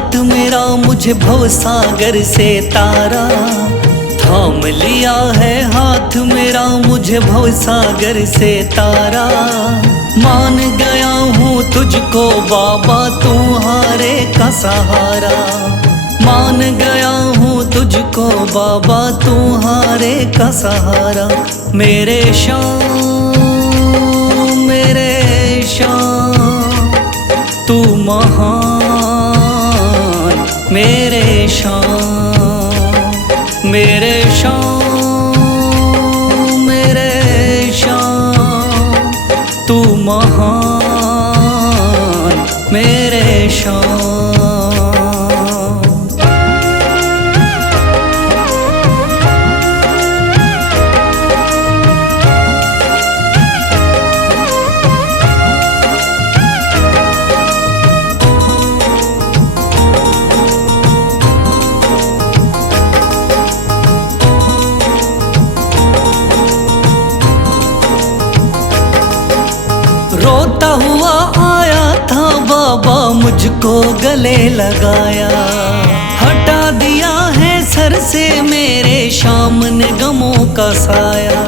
हाथ मेरा मुझे भवसागर से तारा, थाम लिया है हाथ मेरा मुझे भवसागर से तारा। मान गया हूँ तुझको बाबा तुम्हारे का सहारा, मान गया हूँ तुझको बाबा तुम्हारे का सहारा। मेरे शाम तू महान, मेरे शाम मेरे शाम तू महान मेरे शाम। रोता हुआ आया था बाबा मुझको गले लगाया, हटा दिया है सर से मेरे शाम ने गमों का साया।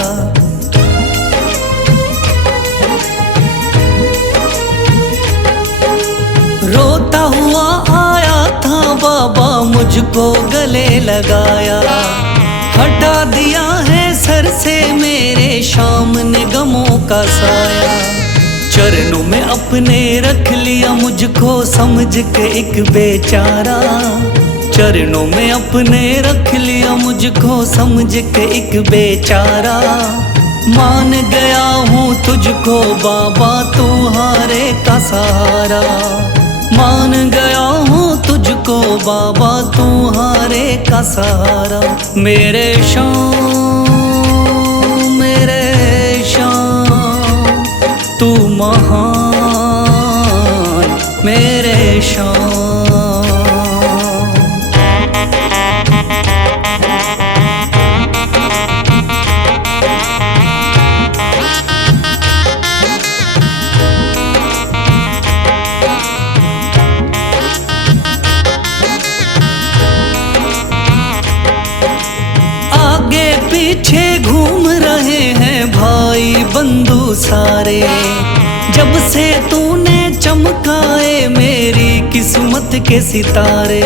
रोता हुआ आया था बाबा मुझको गले लगाया, हटा दिया है सर से मेरे शाम ने गमों का साया। चरणों में अपने रख लिया मुझको समझ के एक बेचारा, चरणों में अपने रख लिया मुझको समझ के एक बेचारा। मान गया हूँ तुझको बाबा तुम्हारे का सहारा, मान गया हूँ तुझको बाबा तुम्हारे का सहारा। मेरे शाम तू महान मेरे शाम। आगे पीछे घूम रहे हैं भाई बंधु सारे, जब से तूने चमकाए मेरी किस्मत के सितारे।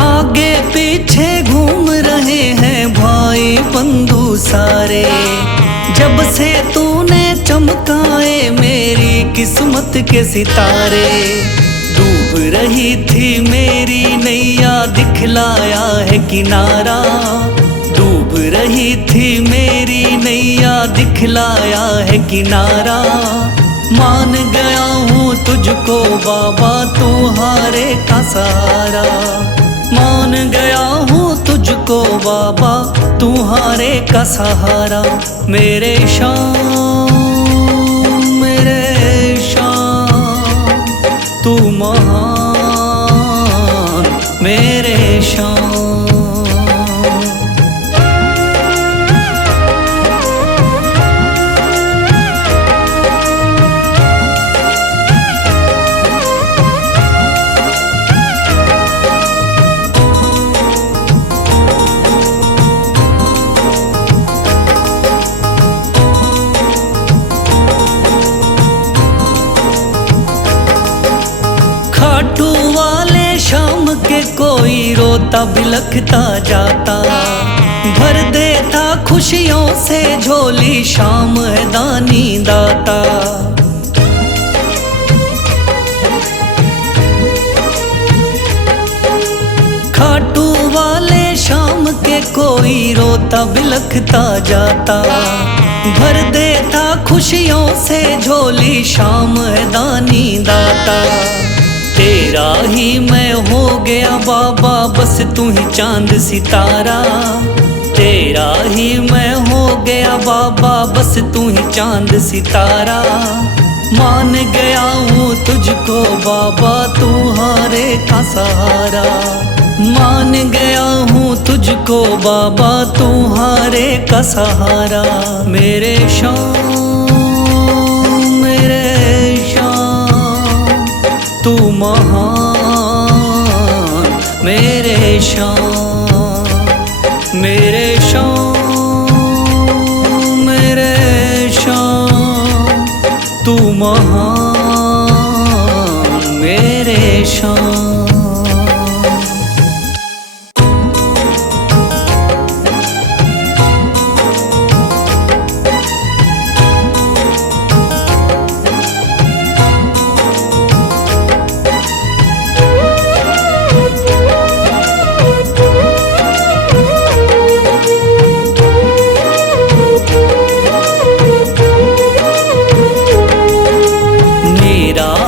आगे पीछे घूम रहे हैं भाई बंधु सारे, जब से तूने चमकाए मेरी किस्मत के सितारे। डूब रही थी मेरी नैया दिखलाया है किनारा, डूब रही थी मेरी नैया दिखलाया है किनारा। मान गया हूँ तुझको बाबा तुम्हारे का सहारा, मान गया हूँ तुझको बाबा तुम्हारे का सहारा। मेरे शाम तू महान मेरे शाम। खाटू वाले शाम के कोई रोता बिलखता जाता, भर देता खुशियों से झोली शाम है दानी दाता। खाटू वाले शाम के कोई रोता बिलखता जाता, भर देता खुशियों से झोली शाम है दानी दाता। तेरा ही मैं हो गया बाबा बस तू ही चांद सितारा, तेरा ही मैं हो गया बाबा बस तू ही चांद सितारा। मान गया हूँ तुझको बाबा तुम्हारे का सहारा, मान गया हूँ तुझको बाबा तुम्हारे का सहारा। मेरे शाम तू महान मेरे शान, मेरे शान, मेरे शान, तू महान मेरे शान।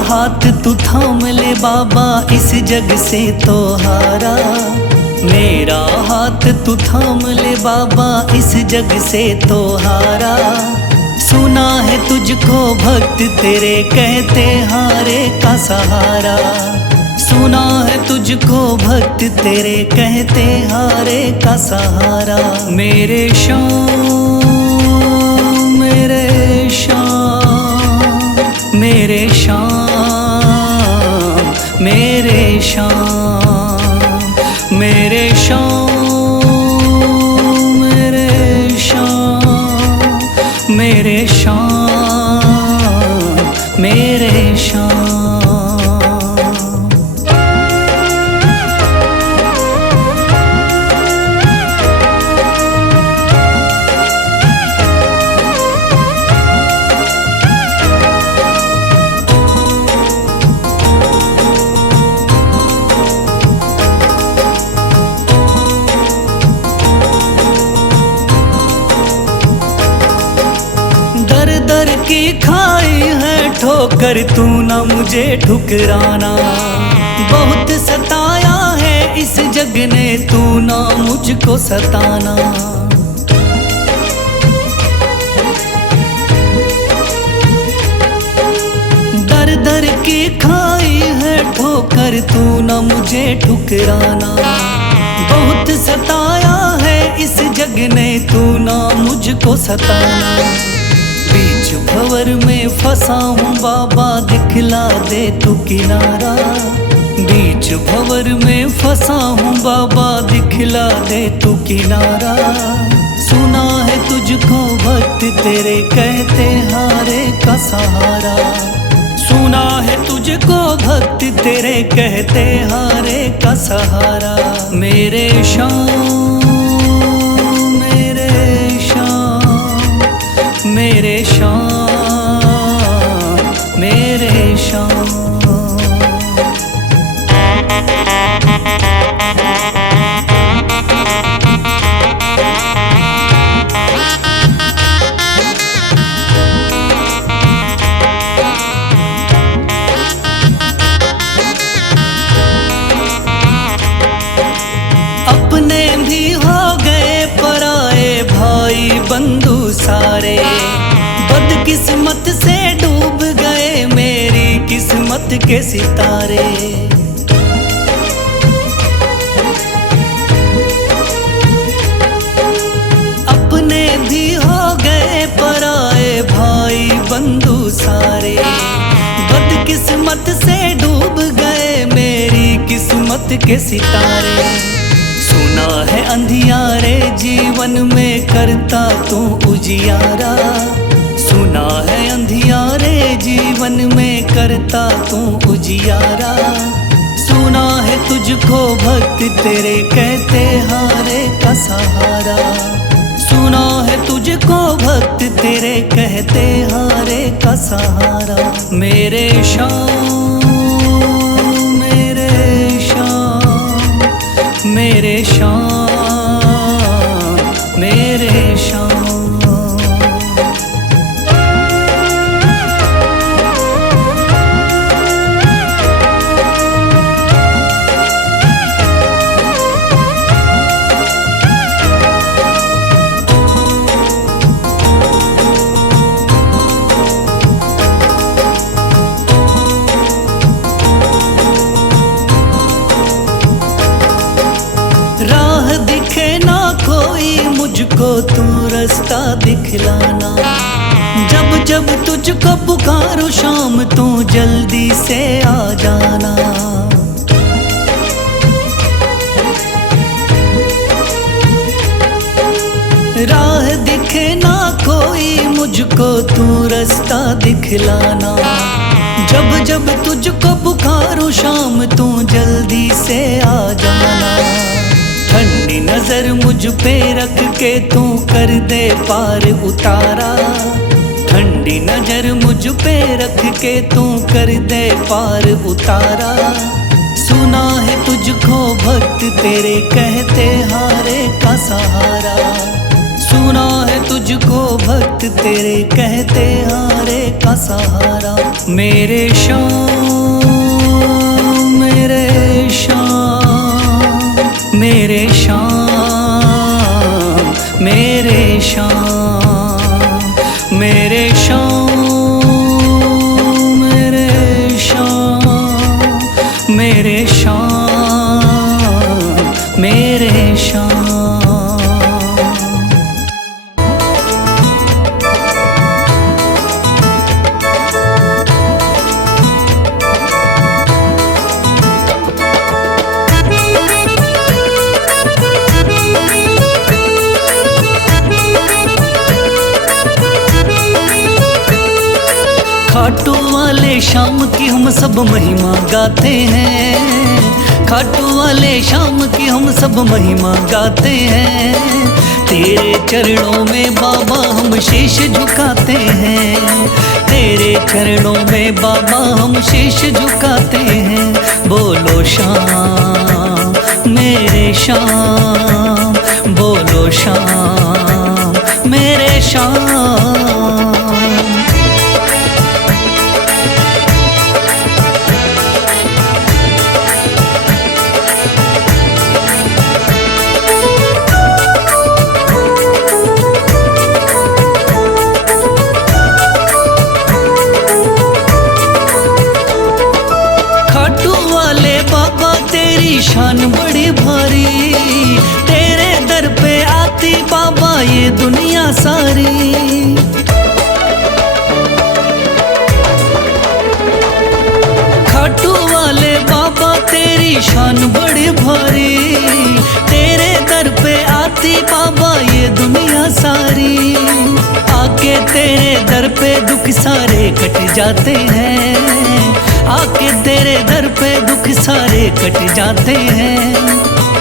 हाथ तू थाम ले बाबा इस जग से तो हारा, मेरा हाथ तू थाम ले बाबा इस जग से तो हारा। सुना है तुझको भक्त तेरे कहते हारे का सहारा, सुना है तुझको भक्त तेरे कहते हारे का सहारा। मेरे शान, मेरे शान, मेरे शान, मेरे शान, मेरे शान, मेरे शान, मेरे शान, मेरे शान। दर की खाई है ठोकर तू ना मुझे ठुकराना, बहुत सताया है इस जग ने तू ना मुझको सताना। दर दर की खाई है ठोकर तू ना मुझे ठुकराना, बहुत सताया है इस जग ने तू ना मुझको सताना। बीच भंवर में फंसा हूँ बाबा दिखला दे तू किनारा, बीच भंवर में फंसा हूँ बाबा दिखला दे तू किनारा। सुना है तुझको भक्त तेरे कहते हारे का सहारा, सुना है तुझको भक्त तेरे कहते हारे का सहारा। मेरे शान, मेरे शान, मेरे शान, मेरे शान। अपने भी हो गए पराए भाई बंधु सारे, बदकिस्मत से डूब गए मेरी किस्मत के सितारे। अपने भी हो गए पराए भाई बंधु सारे, बदकिस्मत से डूब गए मेरी किस्मत के सितारे। सुना है अंधियारे जीवन में करता तू उजियारा, सुना है अंधियारे जीवन में करता तू उजियारा। सुना है तुझको भक्त तेरे कहते हारे का सहारा, सुना है तुझको भक्त तेरे कहते हारे का सहारा। मेरे शान, मेरे शान, मेरे शान, मेरे शान। मुझको तू रास्ता दिखलाना, जब जब तुझको पुकारूं शाम तू जल्दी से आ जाना। राह दिखे ना कोई मुझको तू रास्ता दिखलाना। जब जब तुझको पुकारूं शाम तू जल्दी से आ जाना। ठंडी नजर मुझ पे रख के तू कर दे पार उतारा। ठंडी नजर मुझ पे रख के तू कर दे पार उतारा। सुना है तुझको भक्त तेरे कहते हारे का सहारा। सुना है तुझको भक्त तेरे कहते हारे का सहारा। मेरे शाम मेरे शाम मेरे शाम मेरे शाम मेरे शाम मेरे शाम मेरे शाम मेरे शाम। खाटू वाले शाम की हम सब महिमा गाते हैं। खाटू वाले शाम की हम सब महिमा गाते हैं। तेरे चरणों में बाबा हम शीश झुकाते हैं। तेरे चरणों में बाबा हम शीश झुकाते हैं। बोलो शाम मेरे शाम बोलो शाम मेरे शाम। शान बड़ी भारी तेरे दर पे आती बाबा ये दुनिया सारी। खाटू वाले बाबा तेरी शान बड़ी भारी तेरे दर पे आती बाबा ये दुनिया सारी। आके तेरे दर पे दुख सारे कट जाते हैं। आके तेरे दर पे दुख सारे कट जाते हैं।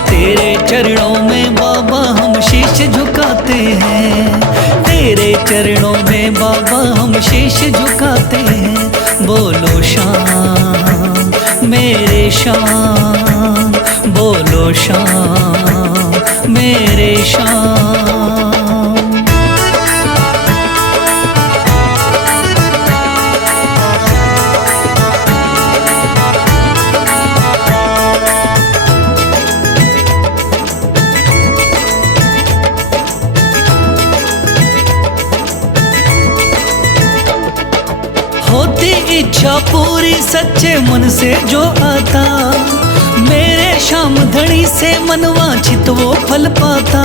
तेरे चरणों में बाबा हम शीश झुकाते हैं। तेरे चरणों में बाबा हम शीश झुकाते हैं। बोलो शाम मेरे शाम बोलो शाम मेरे शाम। होती इच्छा पूरी सच्चे मन से जो आता। मेरे शाम धड़ी से मनवांछित वो फल पाता।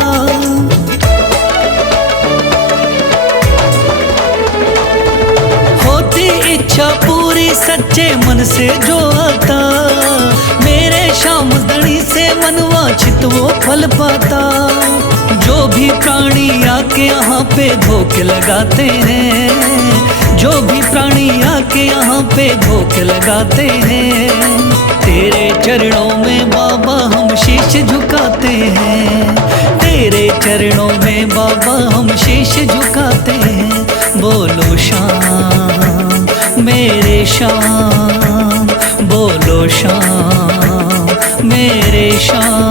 होती इच्छा पूरी सच्चे मन से जो आता। मेरे शाम धड़ी से मनवांछित वो फल पाता। जो भी प्राणी आके यहाँ पे धोखे लगाते हैं। जो भी प्राणी आके यहाँ पे धोखे लगाते हैं। तेरे चरणों में बाबा हम शीश झुकाते हैं। तेरे चरणों में बाबा हम शीश झुकाते हैं। बोलो शाम मेरे शाम बोलो शाम मेरे शाम।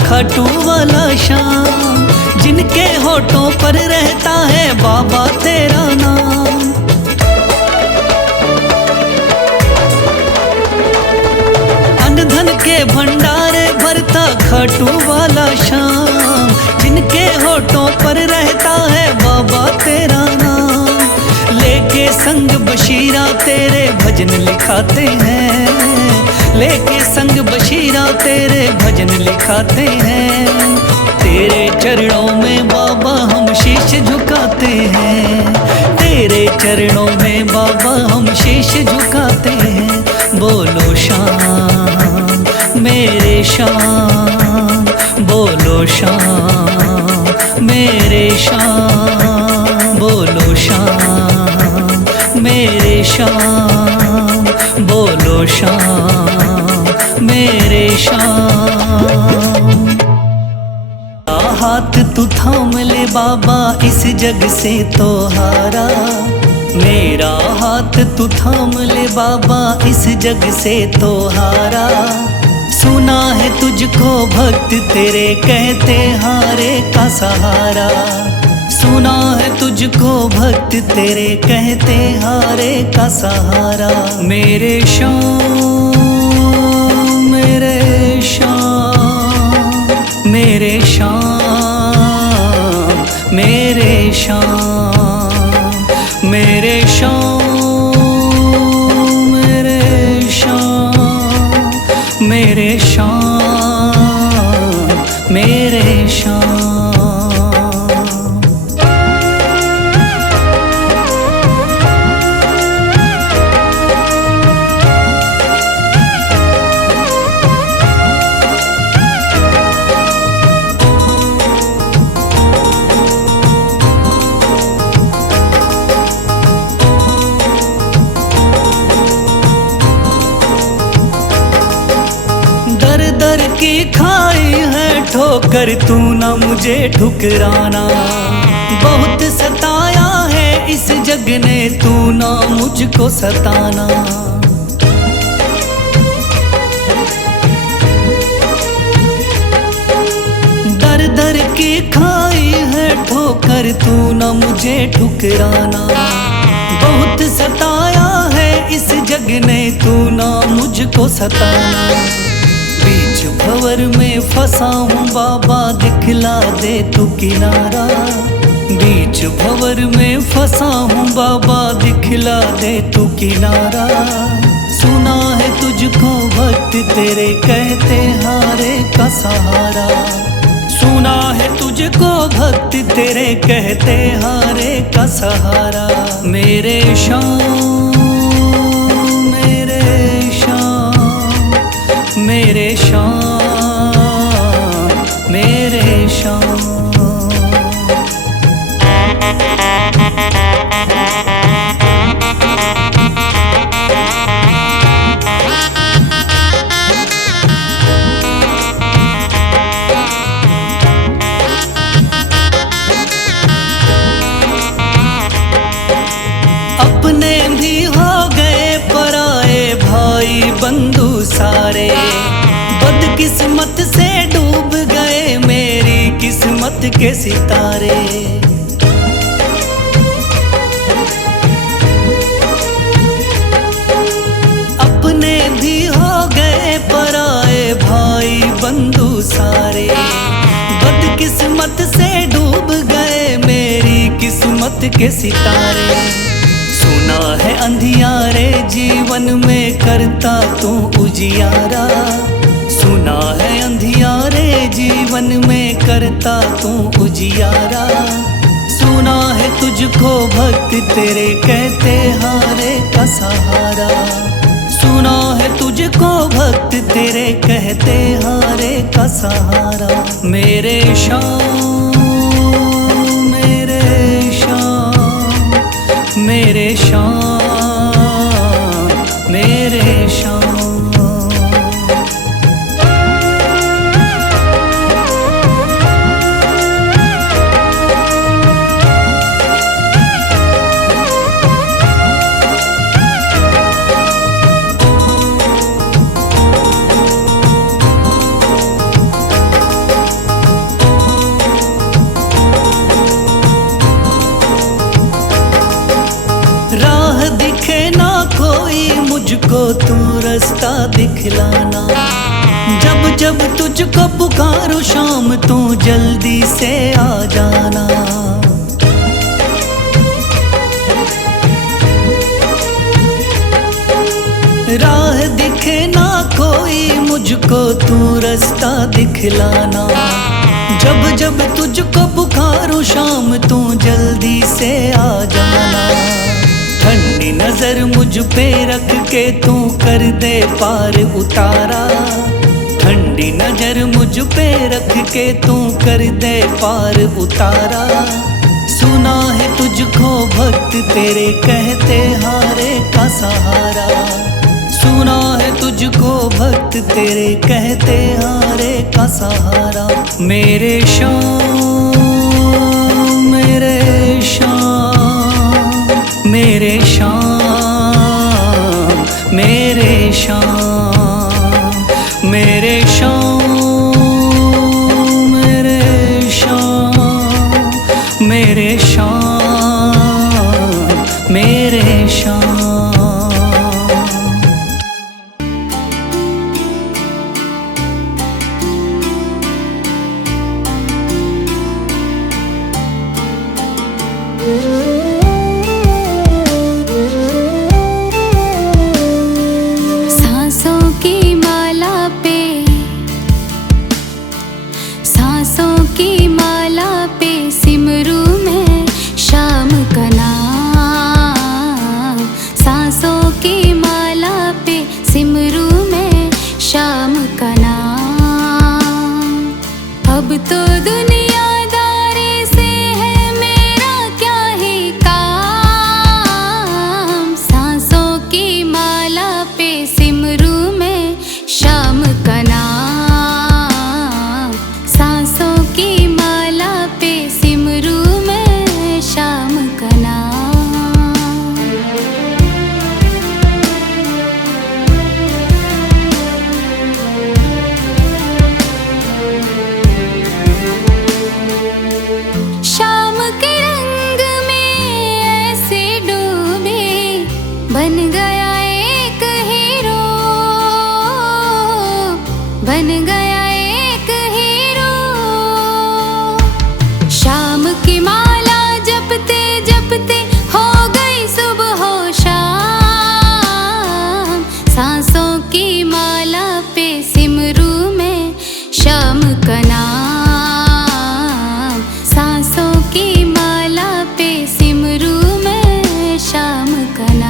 खाटू वाला शाम जिनके होठों पर रहता है बाबा तेरा नाम। अन्न धन के भंडारे खाटू वाला श्याम, जिनके होठों पर रहता है बाबा तेरा नाम। लेके संग बशीरा तेरे भजन लिखाते हैं, लेके संग बशीरा तेरे भजन लिखाते हैं। तेरे चरणों में बाबा हम शीश झुकाते हैं, तेरे चरणों में बाबा हम शीश झुकाते हैं। बोलो श्याम मेरे श्याम, बोलो श्याम मेरे श्याम, बोलो श्याम मेरे श्याम, बोलो श्याम मेरे श्याम। हाथ तू थाम ले बाबा इस जग से तो हारा, मेरा हाथ तू थाम ले बाबा इस जग से तो हारा। सुना है तुझको भक्त तेरे कहते हारे का सहारा, सुना है तुझको भक्त तेरे कहते हारे का सहारा। मेरे श्याम मेरे श्याम, मेरे श्याम मेरे श्याम, मेरे श्याम मेरे श्याम, मेरे श्याम मेरे श्याम। दर की खाई है ठोकर तू ना मुझे ठुकराना, बहुत सताया है इस जग ने तू ना मुझको सताना। दर दर की खाई है ठोकर तू ना मुझे ठुकराना, बहुत सताया है इस जग ने तू ना मुझको सताना। बीच भंवर में फंसा हूँ बाबा दिखला दे तू किनारा, बीच भंवर में फंसा हूँ बाबा दिखला दे तू किनारा। सुना है तुझको भक्त तेरे कहते हारे का सहारा, सुना है तुझको भक्त तेरे कहते हारे का सहारा। मेरे श्याम मेरे श्याम, मेरे श्याम मेरे श्याम। अपने भी हो गए पराए भाई बंधु सारे, बदकिस्मत से डूब गए मेरी किस्मत के सितारे। अपने भी हो गए पराए भाई बंधु सारे, बदकिस्मत से डूब गए मेरी किस्मत के सितारे। सुना है अंधियारे जीवन में करता तू उजियारा, सुना है अंधियारे जीवन में करता तू उजियारा। सुना है तुझको भक्त तेरे कहते हारे का सहारा, सुना है तुझको भक्त तेरे कहते हारे का सहारा। मेरे श्याम मेरे श्याम, मेरे श्याम मेरे श्याम। मुझको तू रास्ता दिखलाना, जब जब तुझको पुकारूं शाम तू जल्दी से आ जाना। राह दिखे ना कोई मुझको तू रास्ता दिखलाना। जब जब तुझको पुकारूं शाम तू जल्दी से आ जाना। ठंडी नजर मुझ पे रख के तू कर दे पार उतारा। ठंडी नजर मुझ पे रख के तू कर दे पार उतारा। सुना है तुझको भक्त तेरे कहते हारे का सहारा। सुना है तुझको भक्त तेरे कहते हारे का सहारा। मेरे शाम मेरे शाम मेरे शाम मेरे शाम मेरे शाम मेरे शाम मेरे शाम मेरे शाम। सांसों की माला पे सिमरू मैं शाम का नाम। सांसों की माला पे सिमरू मैं शाम का नाम। अब तो दुनियादारी से है मेरा क्या ही काम। सांसों की माला पे सिमरू मैं शाम का नाम। सांसों की माला पे सिमरू मैं शाम का नाम। शाम के रंग में ऐसे डूबे बन गया एक हीरो। बन गया एक हीरो। शाम की माला जपते जपते हो गई सुबह हो शाम। सांसों की माला पे सिमरू मैं शाम का नाम। सांसों की माला पे सिमरू मैं शाम का नाम।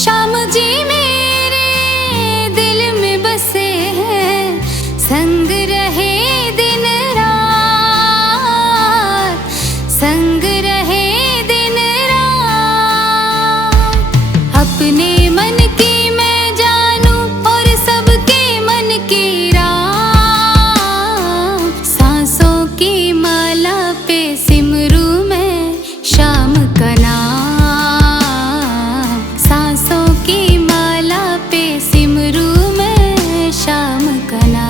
श्याम जी मेरे दिल में बसे हैं। संग रहे दिन रात। संग रहे दिन रात। अपने मन की मैं जानूं और सबके मन की राह। सांसों की माला पे सिमरू मैं शाम का नाम। सांसों की माला पे सिमरू मैं शाम का नाम।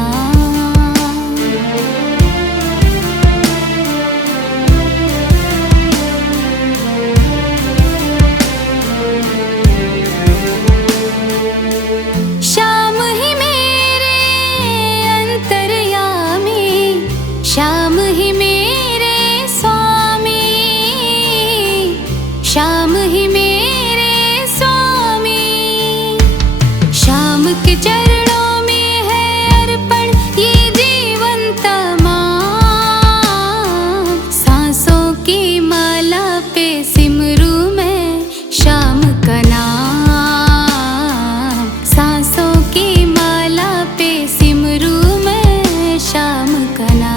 श्याम ही मेरे अंतर्यामी। श्याम ही मेरे स्वामी। श्याम ही मेरे स्वामी। श्याम के चरणों में है अर्पण ये जीवन तमाम। सांसों की माला पे सिमरू मैं शाम का नाम। सांसों की माला पे सिमरू मैं शाम का नाम।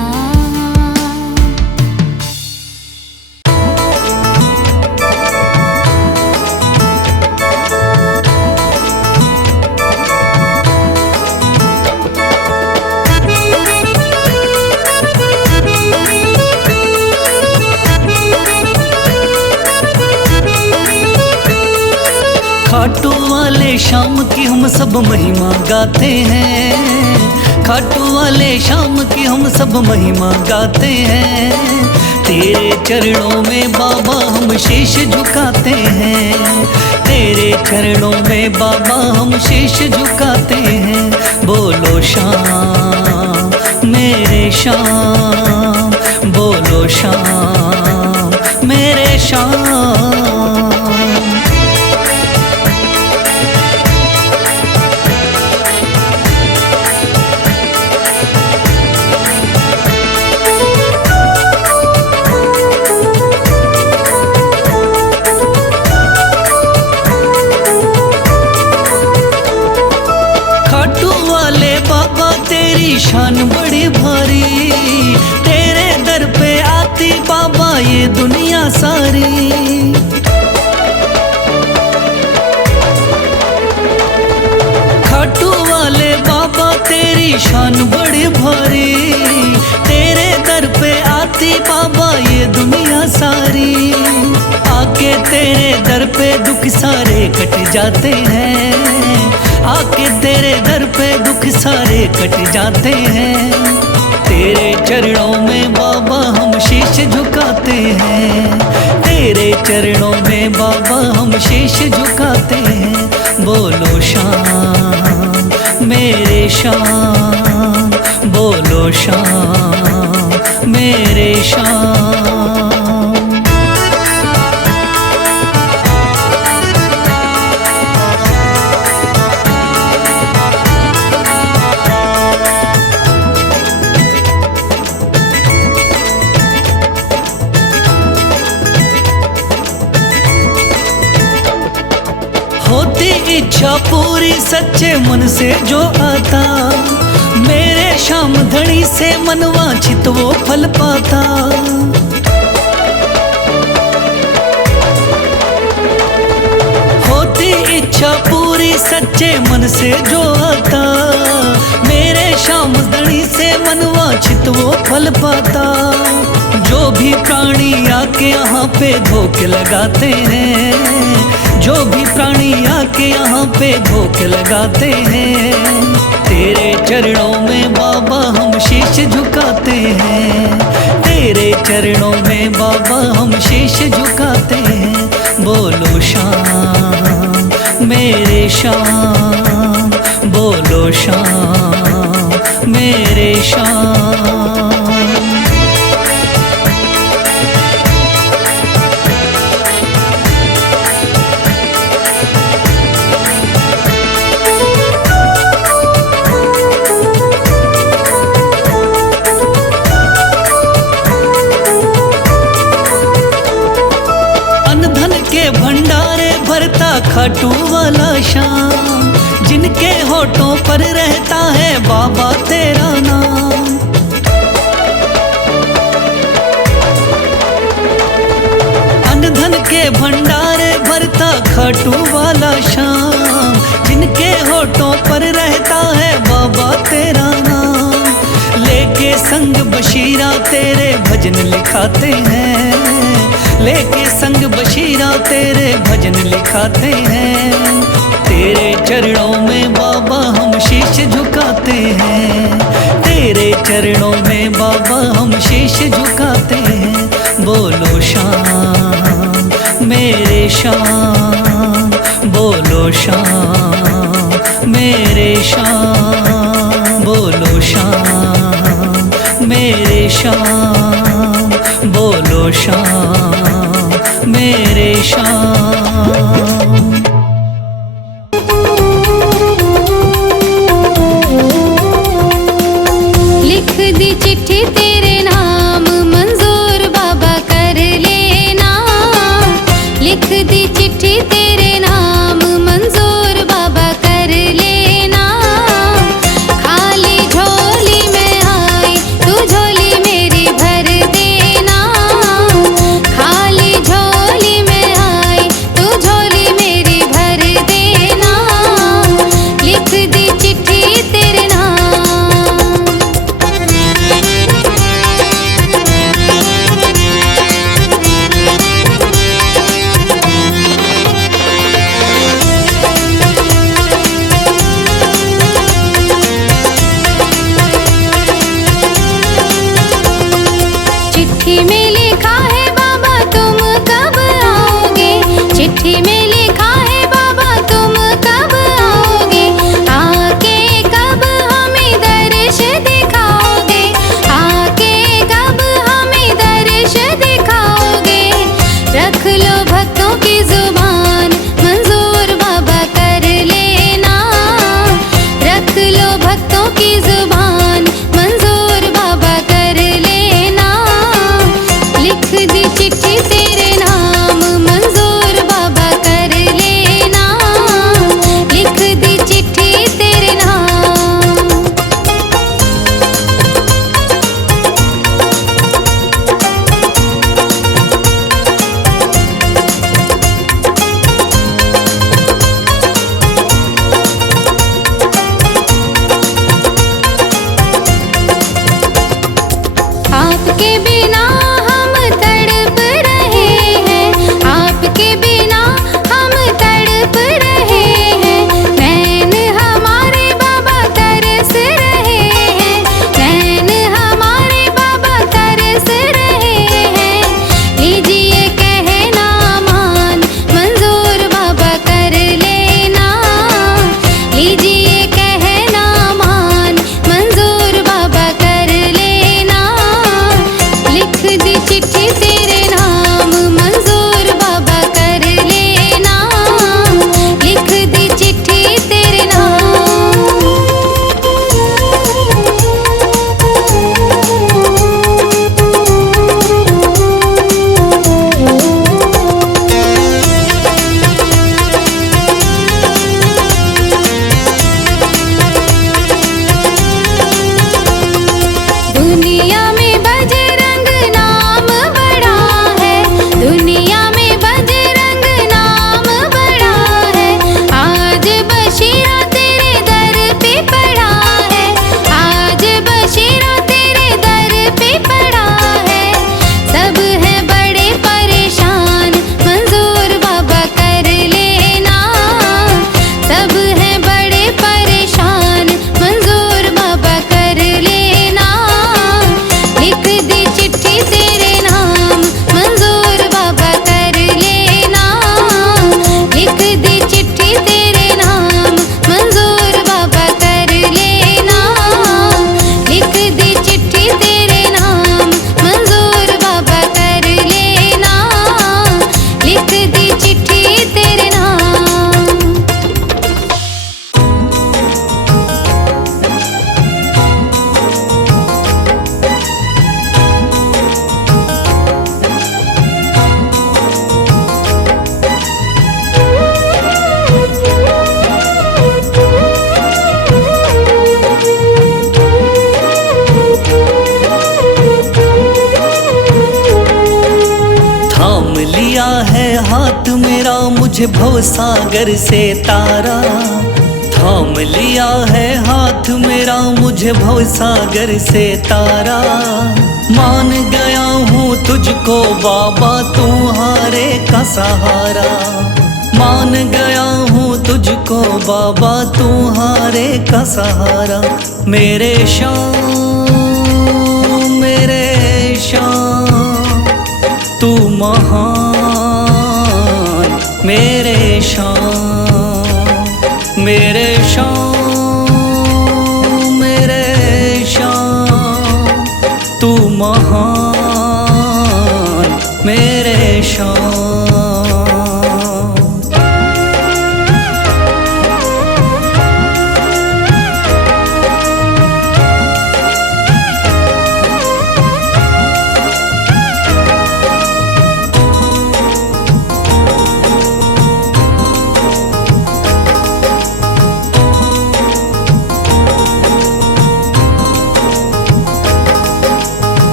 खाटू वाले शाम की हम सब महिमा गाते हैं। खाटू वाले शाम की हम सब महिमा गाते हैं, तेरे चरणों में बाबा हम शीश झुकाते हैं, तेरे चरणों में बाबा हम शीश झुकाते हैं। बोलो श्याम मेरे श्याम, बोलो श्याम मेरे श्याम। शान बड़ी भारी, तेरे दर पे आती बाबा ये दुनिया सारी। खाटू वाले बाबा तेरी शान बड़ी भारी, तेरे दर पे आती बाबा ये दुनिया सारी। आके तेरे दर पे दुख सारे कट जाते हैं, आके तेरे दर पे दुख सारे कट जाते हैं। तेरे चरणों में बाबा हम शीश झुकाते हैं, तेरे चरणों में बाबा हम शीश झुकाते हैं। बोलो श्याम मेरे श्याम, बोलो श्याम मेरे श्याम। होती इच्छा पूरी सच्चे मन से जो आता, मेरे श्याम धनी से मन वांछित वो फल पाता। होती इच्छा पूरी सच्चे मन से जो आता, मेरे श्याम धनी से मन वांछित वो फल पाता। जो भी प्राणी आके यहाँ पे धोखे लगाते हैं, जो भी प्राणी आके यहाँ पे धोखे लगाते हैं, तेरे चरणों में बाबा हम शीश झुकाते हैं, तेरे चरणों में बाबा हम शीश झुकाते हैं। बोलो श्याम मेरे श्याम, बोलो श्याम मेरे श्याम। भंडारे भरता खाटू वाला श्याम, जिनके होठों पर रहता है बाबा तेरा नाम। अन्न धन के भंडारे भरता खाटू वाला श्याम, जिनके होठों पर रहता है बाबा तेरा नाम। लेके संग बशीरा तेरे भजन लिखाते हैं, लेके संग बशीरा तेरे भजन लिखाते हैं। तेरे चरणों में बाबा हम शीश झुकाते हैं, तेरे चरणों में बाबा हम शीश झुकाते हैं। बोलो श्याम मेरे श्याम, बोलो श्याम मेरे श्याम, बोलो श्याम मेरे श्याम, बोलो श्याम मेरे श्याम। लिख दी चिट्ठी तेरे नाम मंजूर बाबा कर लेना, लिख दी चिट्ठी तेरे नाम मंजूर बाबा कर लेना। खाली झोली में आई तू झोली मेरी भर देना, खाली झोली में आई तू झोली मेरी भर देना। लिख दी चिट्ठी तेरे नाम। आपके बिना हम तड़प रहे हैं, आपके बिना हम तड़प रहे हैं। नैन हमारे बाबा तरस रहे हैं, नैन हमारे बाबा तरस रहे हैं। लीजिए कहना मान मंजूर बाबा कर लेना, लीजिए कहना मान मंजूर बाबा कर लेना। लिख दी चिट्ठी तेरे नाम मंजूर बाबा कर लेना, लिख दी चिट्ठी तेरे नाम। दुनिया में बजरंग नाम बड़ा है, दुनिया में बजरंग नाम बड़ा है। आज बशीरा तेरे दर पे पड़ा है, आज बशीरा तेरे दर पे पड़ा है। सब हैं बड़े परेशान मंजूर बाबा कर लेना, सब हैं बड़े परेशान मंजूर बाबा कर लेना। लिख दी चिट्ठी तेरे नाम मंजूर बाबा कर लेना, लिख दी चिट्ठी तेरे नाम मंजूर बाबा कर लेना, लिख दी चिट्ठी तेरे नाम मंजूर बाबा कर लेना, लिख दी चिट्ठी तेरे नाम। थाम लिया है हाथ मेरा मुझे भवसागर से तारा, थाम लिया है हाथ मेरा मुझे भवसागर से तारा। मान गया हूँ तुझको बाबा तुम्हारे का सहारा, मान गया हूँ तुझको बाबा तुम्हारे का सहारा। मेरे शाम मेरे शाम तू महान, मेरे शाम मेरे शाम मेरे शाम तू महान, मेरे शाम।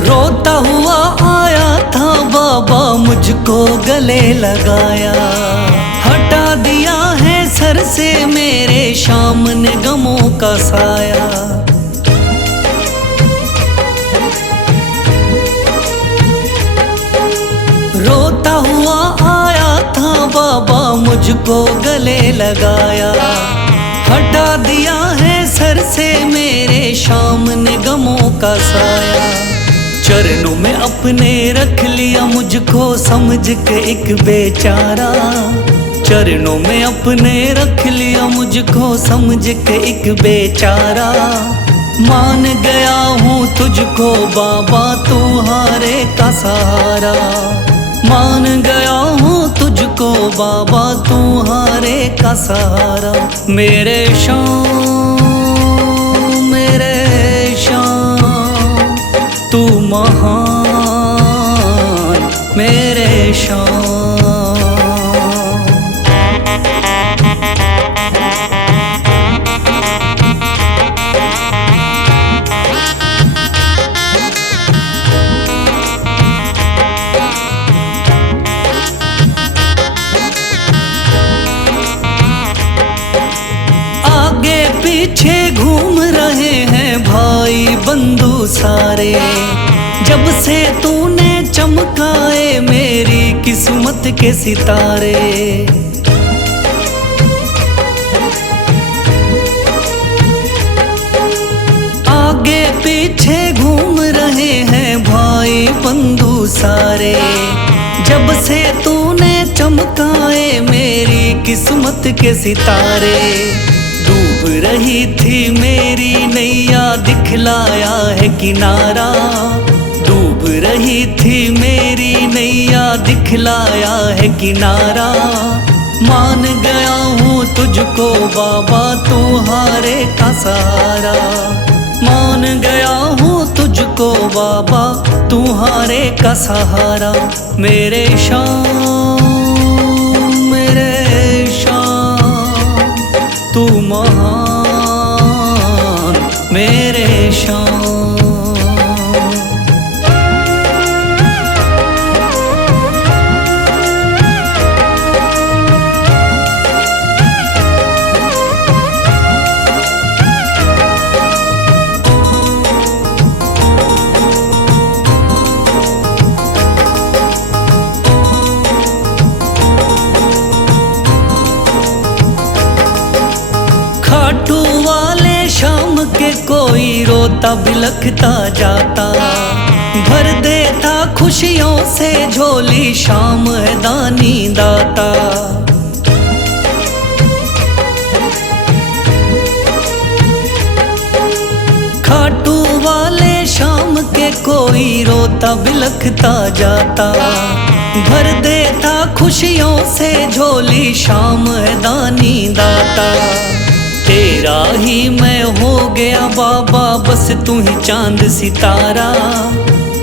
रोता हुआ आया था बाबा मुझको गले लगाया, हटा दिया है सर से मेरे शाम ने गमों का साया। रोता हुआ आया था बाबा मुझको गले लगाया, हटा दिया है सर से मेरे शाम ने गमों का साया। चरणों में अपने रख लिया मुझको समझ के एक बेचारा, चरणों में अपने रख लिया मुझको समझ के एक बेचारा। मान गया हूँ तुझको बाबा तुम्हारे का सहारा, मान गया हूँ तुझको बाबा तुम्हारे का सहारा। मेरे शाम मेरे शाम तू महान, मेरे शाम। पीछे घूम रहे हैं भाई बंधु सारे, जब से तूने चमकाए मेरी किस्मत के सितारे, आगे पीछे घूम रहे हैं भाई बंधु सारे। जब से तूने चमकाए मेरी किस्मत के सितारे, डूब रही थी मेरी नैया दिखलाया है किनारा। डूब रही थी मेरी नैया दिखलाया है किनारा। मान गया हूँ तुझको बाबा तुम्हारे का सहारा। मान गया हूँ तुझको बाबा तुम्हारे का सहारा। मेरे शाम मेरे शाम तू महान मेरे शाम। खाटू वाले शाम के कोई रोता बिलखता जाता, भर देता खुशियों से झोली शाम है दानी दाता। खाटू वाले शाम के कोई रोता बिलखता जाता, भर देता खुशियों से झोली शाम है दानी दाता। तेरा ही मैं हो गया बाबा बस तू ही चांद सितारा।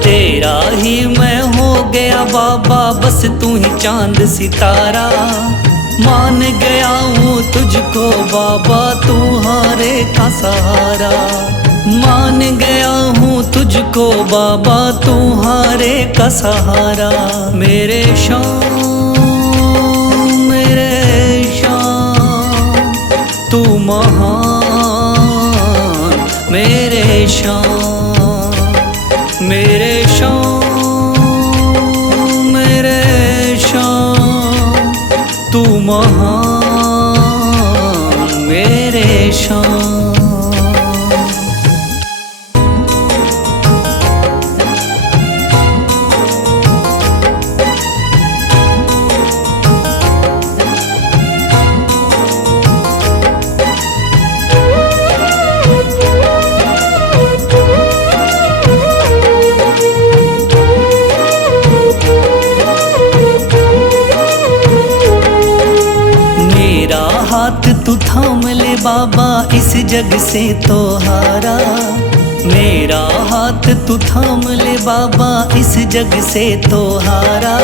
तेरा ही मैं हो गया बाबा बस तू ही चांद सितारा। मान गया हूँ तुझको बाबा तुम्हारे का सहारा। मान गया हूँ तुझको बाबा तुम्हारे का सहारा। मेरे शाम मेरे तू महान मेरे शाम। मेरे शाम मेरे शाम तू महान मेरे शाम। हाथ तू थाम ले बाबा इस जग से तो हारा। मेरा हाथ तू थाम ले बाबा इस जग से तो हारा।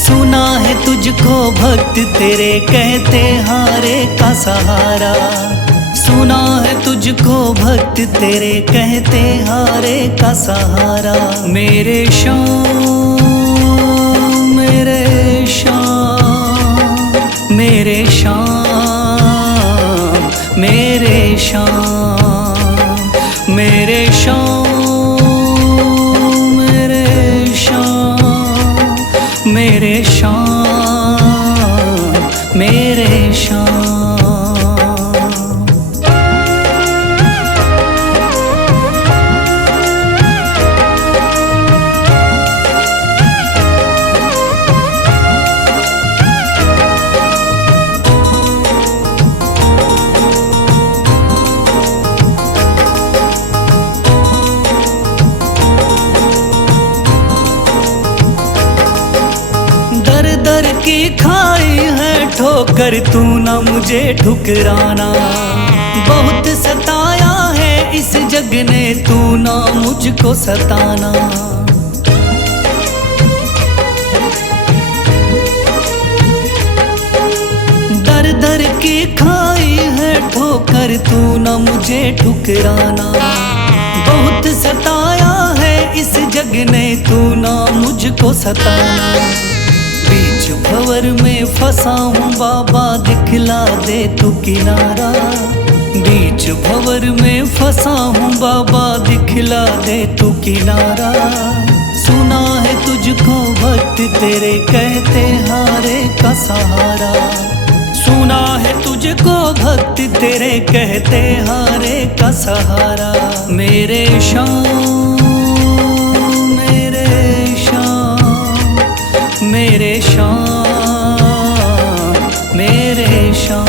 सुना है तुझको भक्त तेरे कहते हारे का सहारा। सुना है तुझको भक्त तेरे कहते हारे का सहारा। मेरे शाम मेरे शाम मेरे शाम मेरे शाम मेरे शाम मेरे शाम मेरे शाम मेरे शाम। दर की खाई है ठोकर तू ना मुझे ठुकराना। बहुत सताया है इस जग ने तू ना मुझको सताना। दर दर की खाई है ठोकर तू ना मुझे ठुकराना। बहुत सताया है इस जग ने तू ना मुझको सताना। बीच भंवर में फंसा हूँ बाबा दिखला दे तू किनारा। बीच भंवर में फंसा हूँ बाबा दिखला दे तू किनारा। सुना है तुझको भक्त तेरे कहते हारे का सहारा। सुना है तुझको भक्त तेरे कहते हारे का सहारा। मेरे श्याम मेरे श्याम मेरे श्याम मेरे श्याम।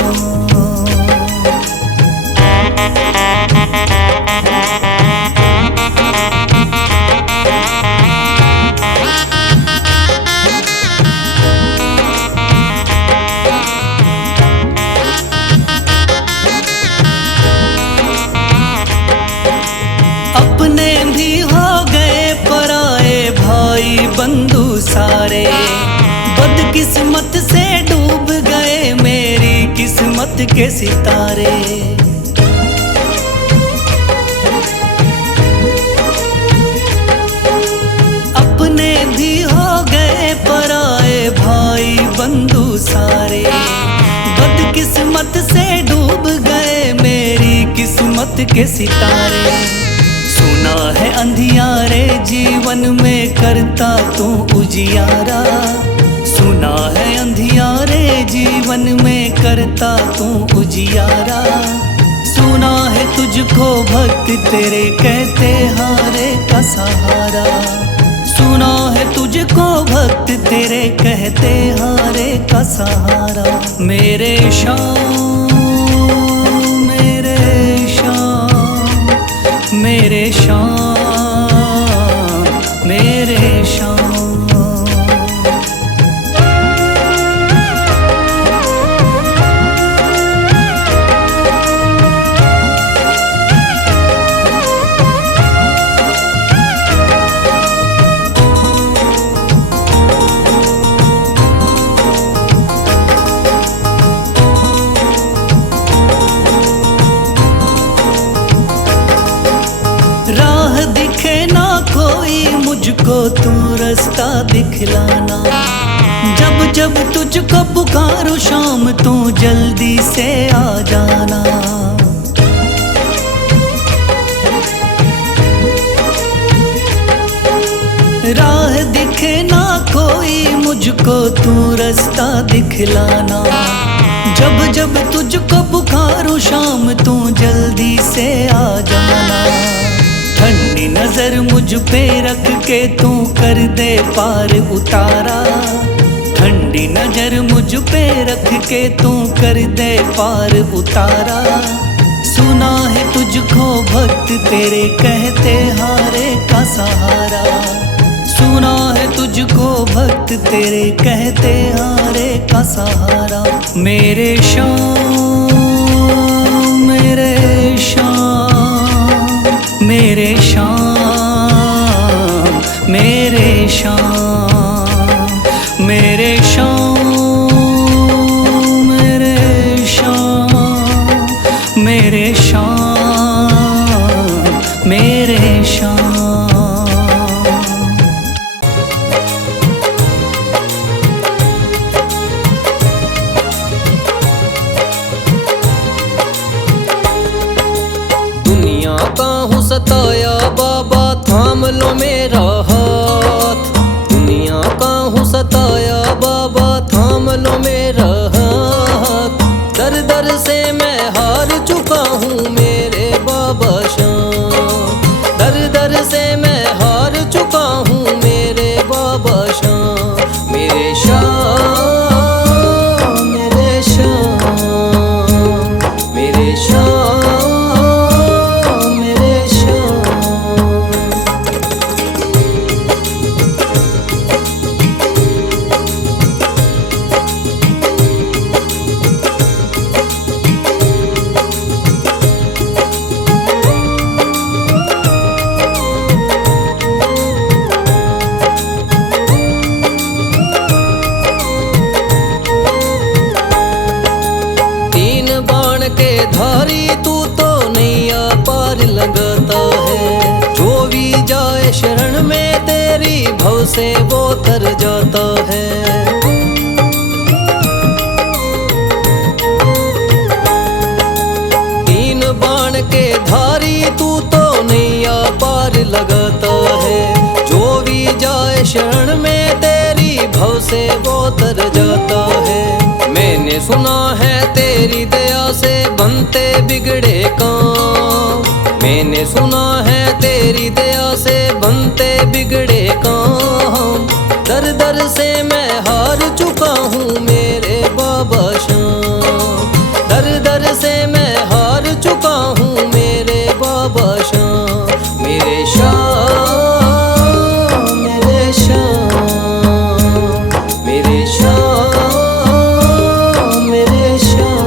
अपने भी हो गए पराए भाई बंधु सारे। बदकिस्मत से डूब गए मेरी किस्मत के सितारे। अपने भी हो गए पराए भाई बंधु सारे। बदकिस्मत से डूब गए मेरी किस्मत के सितारे। सुना है अंधियारे जीवन में करता तू उजियारा। सुना है अंधियारे जीवन में करता तू उजियारा। सुना है तुझको भक्त तेरे कहते हारे का सहारा। सुना है तुझको भक्त तेरे कहते हारे का सहारा। मेरे श्याम मेरे श्याम मेरे श्याम मेरे श्याम। राह दिखे ना कोई मुझको तू रास्ता दिखलाना। जब जब तुझको पुकारूं शाम तू जल्दी से आ जाना। राह दिखे ना कोई मुझको तू रास्ता दिखलाना। जब जब तुझको पुकारूं शाम तू जल्दी से आ जाना। ठंडी नजर मुझ पे रख के तू कर दे पार उतारा। ठंडी नजर मुझ पे रख के तू कर दे पार उतारा। सुना है तुझको भक्त तेरे कहते हारे का सहारा। सुना है तुझको भक्त तेरे कहते हारे का सहारा। मेरे श्याम मेरे श्याम मेरे श्याम मेरे श्याम मेरे श्याम मेरे श्याम मेरे श्याम मेरे श्याम। दुनिया का हूँ सताया बाबा थाम लो मेरा हाथ। दुनिया का हूँ सताया बाबा थाम लो मेरा हाथ। दर दर से मैं हार चुका हूँ मेरे बाबा श्याम। दर दर से मैं हार चुका हूँ मेरे बाबा श्याम। मेरे श्याम मेरे श्याम मेरे श्याम मेरे श्याम। तीन बाण के धारी तू तो नैया पार लगाता है। जो भी जाए शरण में तेरी भव से वो तर जाता है। लगाता है। जो भी जाए शरण में तेरी भव से वो तर जाता है। मैंने सुना है तेरी दया से बनते बिगड़े काम। मैंने सुना है तेरी दया से बनते बिगड़े काम। दर दर से मैं हार चुका हूँ मेरे बाबा श्याम। दर दर से मैं हार चुका हूँ मेरे बाबा श्याम। मेरे श्याम, मेरे श्याम, मेरे श्याम, मेरे श्याम।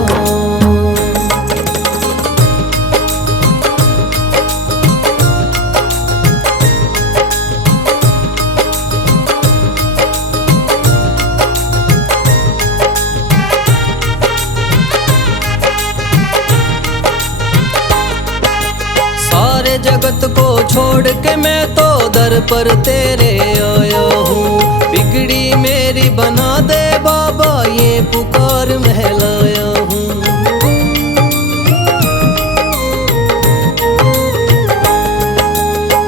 सारे जगत को छोड़ के मैं तो दर पर तेरे आया हूँ। बिगड़ी मेरी बना दे बाबा ये पुकार महलाया हूँ।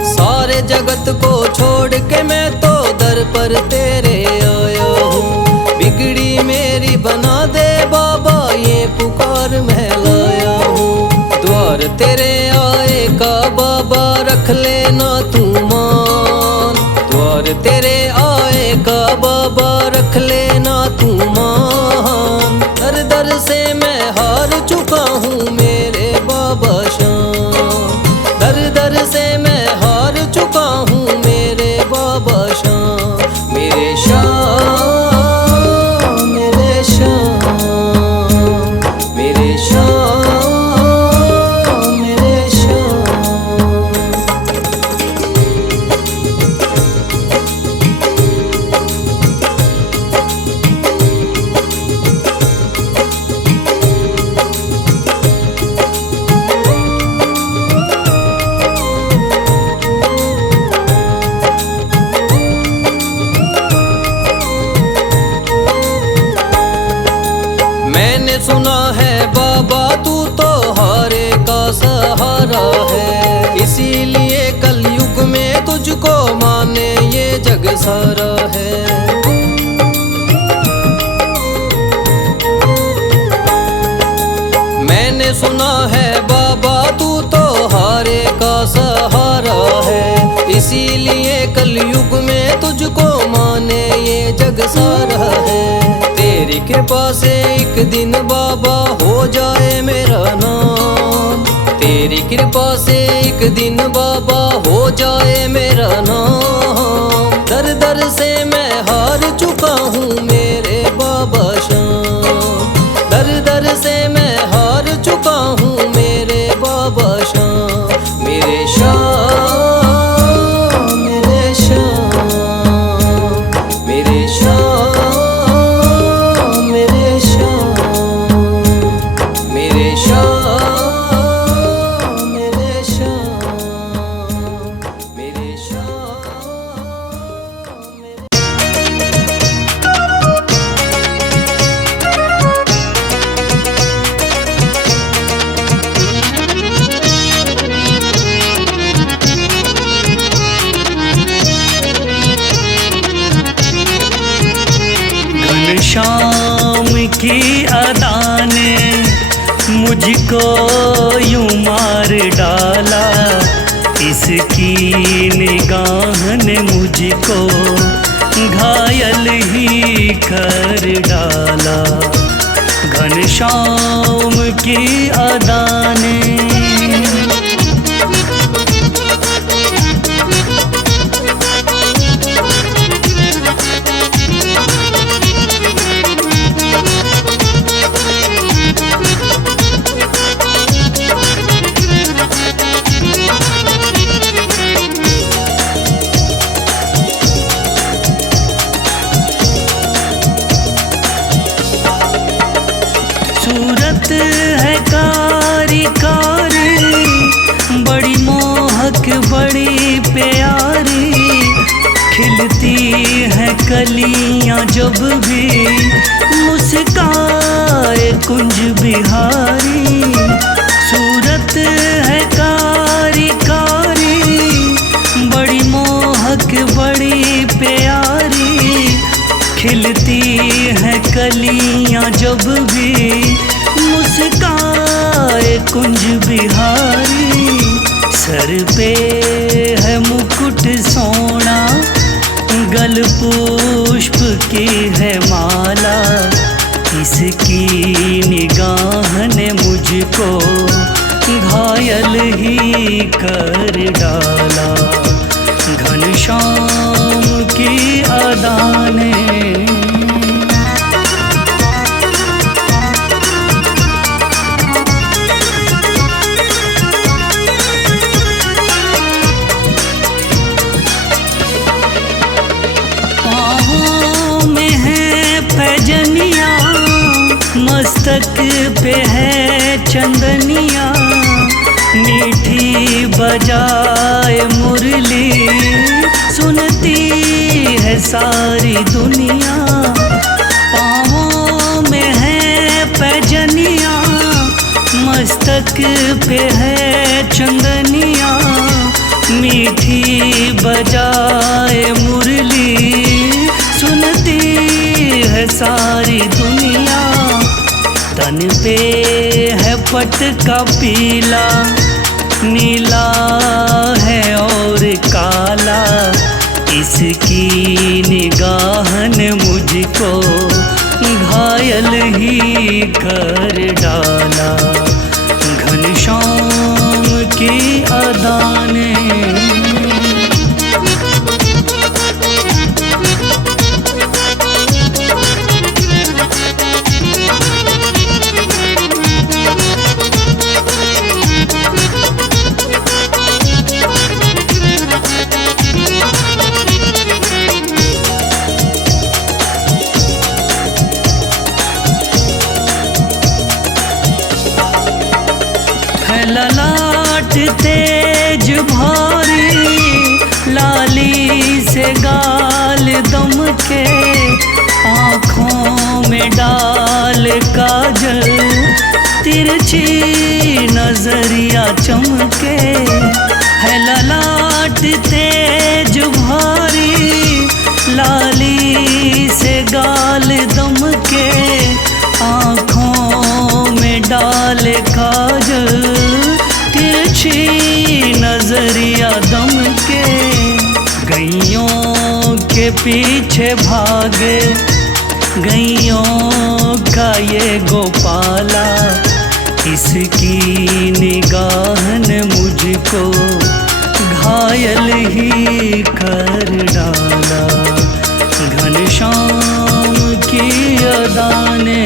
सारे जगत को छोड़ के मैं तो दर पर तेरे आया हूँ। बिगड़ी मेरी बना दे बाबा ये पुकार महलाया हूँ। द्वार तेरे आए का बाबा रख लेना तू मान। द्वार तेरे आए का बाबा रख लेना तू मान। दर दर से मैं हार चुका हूँ मेरे बाबा श्याम। दर दर से मैं हार चुका हूँ मेरे बाबा श्याम। मेरे श्याम, मेरे श्याम, मेरे श्याम, मेरे श्याम। मैंने सुना है बाबा तू तो हारे का सहारा है। इसीलिए कलयुग में तुझको माने ये जग सारा है। मैंने सुना है बाबा तू तो हारे का सहारा है। इसीलिए कलयुग में तुझको माने ये जग सारा है। तेरी कृपा से एक दिन बाबा हो जाए मेरा नाम। तेरी कृपा से एक दिन बाबा हो जाए मेरा नाम। दर दर से मैं हार चुका हूँ मेरे बाबा श्याम। दर दर से मैं हार चुका हूँ मेरे बाबा श्याम। मेरे श्याम, मेरे श्याम, मेरे श्याम, मेरे श्याम, मेरे श्याम, मेरे श्याम, मेरे श्याम, मेरे घनश्याम की अदा ने मुझको यूं मार डाला। इसकी निगाह ने मुझको घायल ही कर डाला। घनश्याम की अदा ने सूरत है कारी कारी, बड़ी मोहक बड़ी प्यारी। खिलती है कलियां जब भी मुस्काए कुंज बिहारी। सूरत है कारी कारी, मस्तक पे है चंदनिया, मीठी बजाए मुरली, सुनती है सारी दुनिया। पाँवों में है पैजनिया, मस्तक पे है चंदनिया, मीठी बजाए मुरली, सुनती है सारी दुनिया। तन पे है पट का पीला, नीला है और काला, इसकी निगाह ने मुझको घायल ही कर डाला। घनश्याम की अदा ने ललाट तेज भारी, लाली से गाल दम के, आँखों में डाल काजल, तिरछी नजरिया चमके। है ललाट तेज भारी, लाली से गाल दम के, आँखों में डाल काजल, तिरछी नजरिया दम के। गैयों के पीछे भागे, गैयों का ये गोपाला, इसकी निगाह ने मुझको घायल ही कर डाला। घनश्याम की अदा ने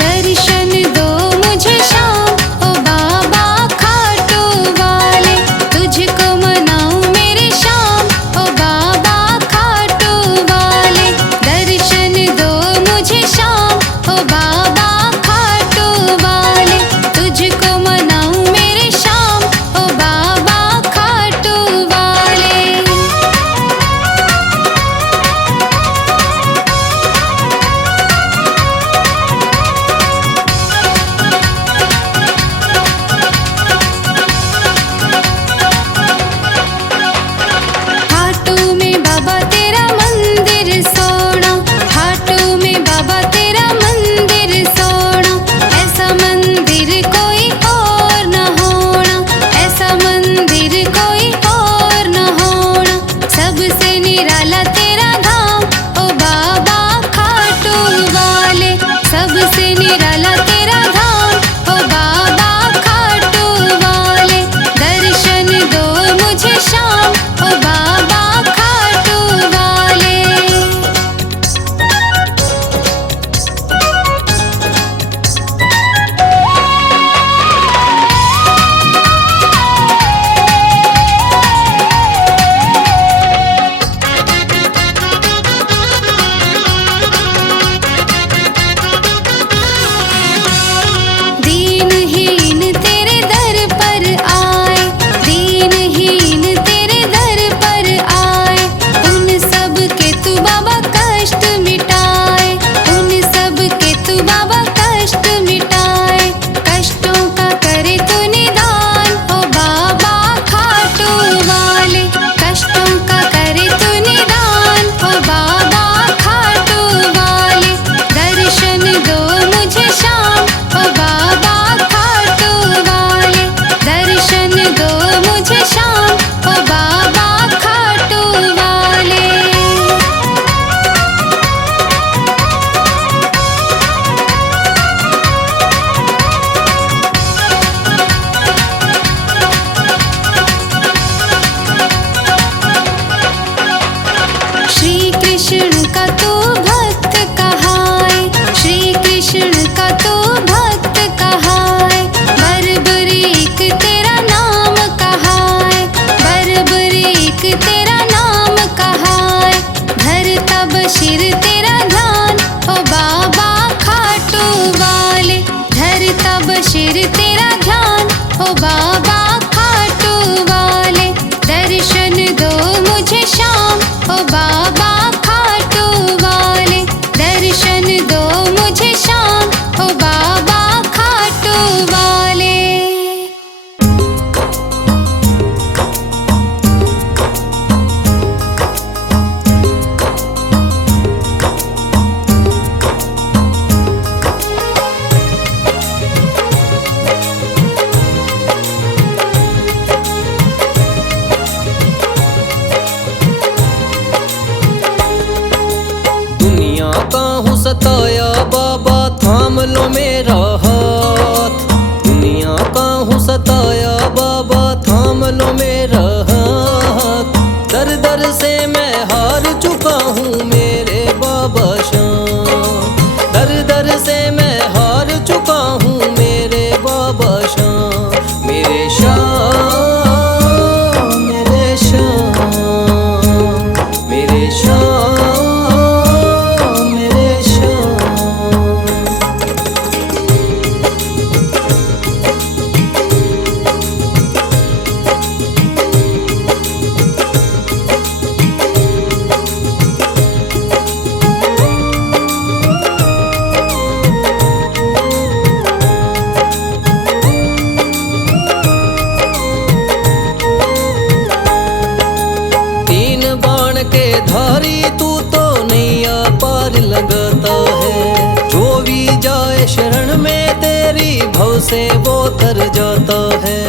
दर्शन दो मुझे शाम, ओ बाबा खा सताया बाबा थाम लो मेरा हाथ। दुनिया का हूँ सताया बाबा थाम लो मेरा हाथ। दर दर से मैं हार चुका हूँ मेरे बाबा शाम। दर दर से मैं हार चुका हूँ मेरे बाबा शाम। मेरे शाम मेरे शाम मेरे शाम मेरे शाम। तीन बाण के धारी तू तो नैया पार लगाता है। जो भी जाए शरण में तेरी भव से वो तर जाता है।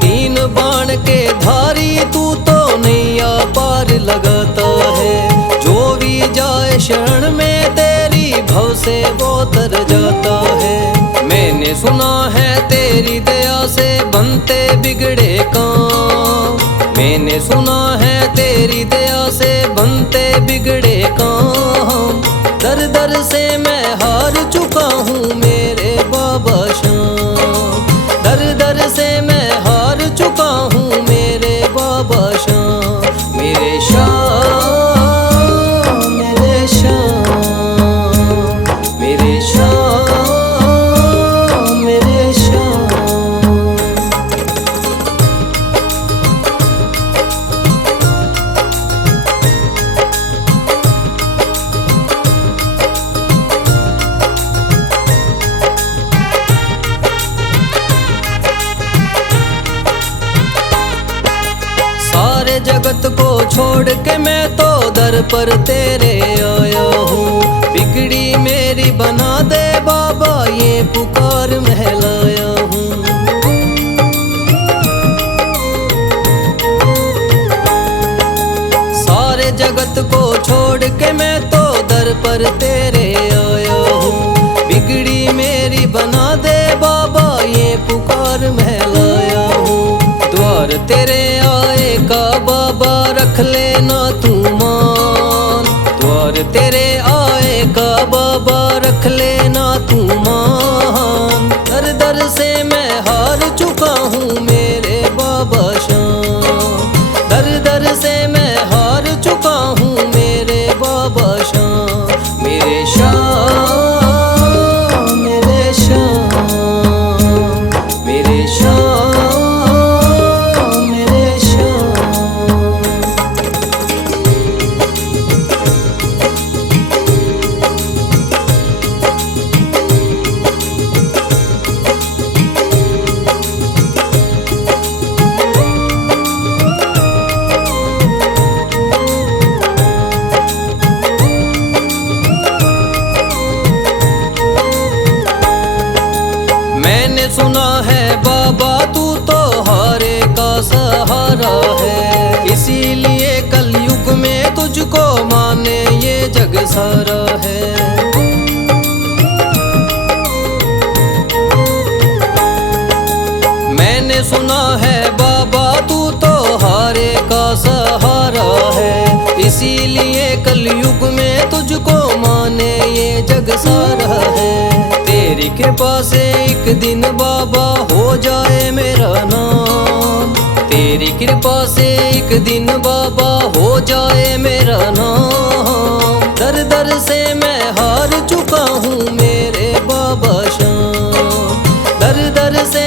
तीन बाण के धारी तू तो नैया पार लगाता है। जो भी जाए शरण में तेरी भव से वो तर जाता है। मैंने सुना है तेरी दया से बनते बिगड़े काम। मैंने सुना है तेरी दया से बनते बिगड़े काम। दर दर से मैं हार चुका हूँ मेरे बाबा शाम। दर दर से मैं हार चुका हूँ मेरे बाबा शाम। मेरे शाम मेरे शाम मेरे शाम मेरे शाम। सारे जगत को छोड़ के मैं तो दर पर तेरे आया हूँ। बिगड़ी मेरी बना दे बाबा ये पुकार महलाया हूँ। सारे जगत को छोड़ के मैं तो दर पर तेरे आया हूँ। बिगड़ी मेरी बना दे बाबा ये पुकार महलाया हूँ। द्वार तेरे आए का बाबा रख लेना तू मान। द्वार तेरे आए का बाबा रख लेना तू मान। दर दर से मैं हार चुका हूँ मेरे बाबा शाम। दर दर से मैं हार चुका हूँ मेरे बाबा शाम। मेरे शाम मेरे शाम मेरे शाम मेरे शाम। मैंने सुना है बाबा तू तो हारे का सहारा है। इसीलिए कलयुग में तुझको माने ये जग सारा है। मैंने सुना है बाबा तू तो हारे का सहारा है। इसीलिए कलयुग में तुझको माने ये जग सारा है। तेरी कृपा से एक दिन बाबा हो जाए मेरा नाम। तेरी कृपा से एक दिन बाबा हो जाए मेरा नाम। दर दर से मैं हार चुका हूँ मेरे बाबा शाम। दर दर से